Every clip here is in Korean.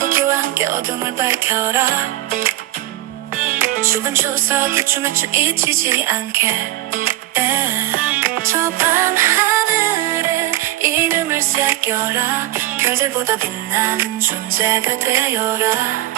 함께 어둠을 밝혀라. 죽은 추석 이쯤에 쭉 잊히지 않게. 저밤 하늘에 이름을 새겨라. 별들보다 빛나는 존재가 되어라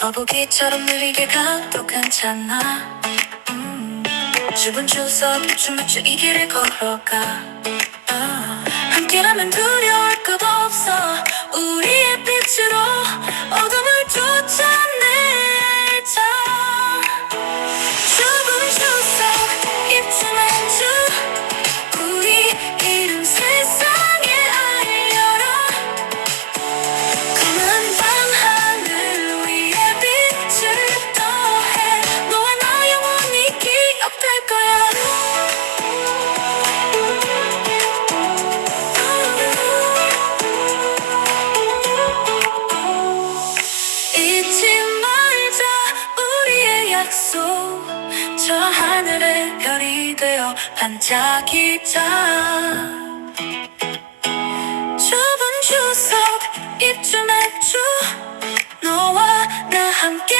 거북이처럼 느리게 가도 괜찮아. 음, 추석 춤을 추이 길을 걸어가 약속 저 하늘의 별이 되어 반짝이자. 좁은 추석 이쯤에 쭉 너와 나 함께